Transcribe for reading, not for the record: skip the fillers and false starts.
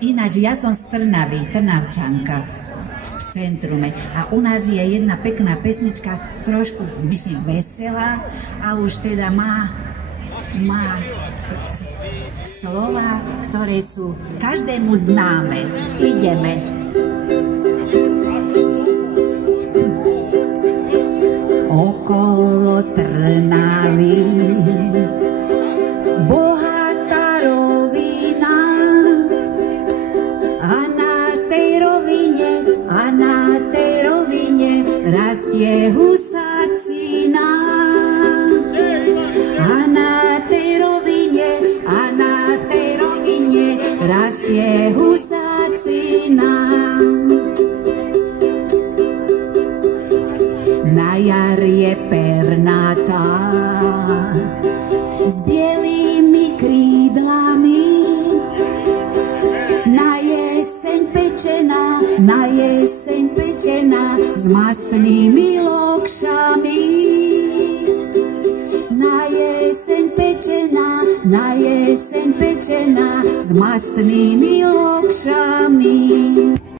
Ináč, ja som z Trnavy, Trnavčanka v centrume a u nás je jedna pekná pesnička, trošku, myslím, veselá a už teda má slova, ktoré sú každému známe. Ideme. Okolo Trnavy bohatá rovina a na tej rovine rastie husacina. A na tej rovine rastie husacina. Na jar je pernatá s bielými krídlami, na jeseň pečená s mastnými lokšami. Na jeseň pečená s mastnými lokšami.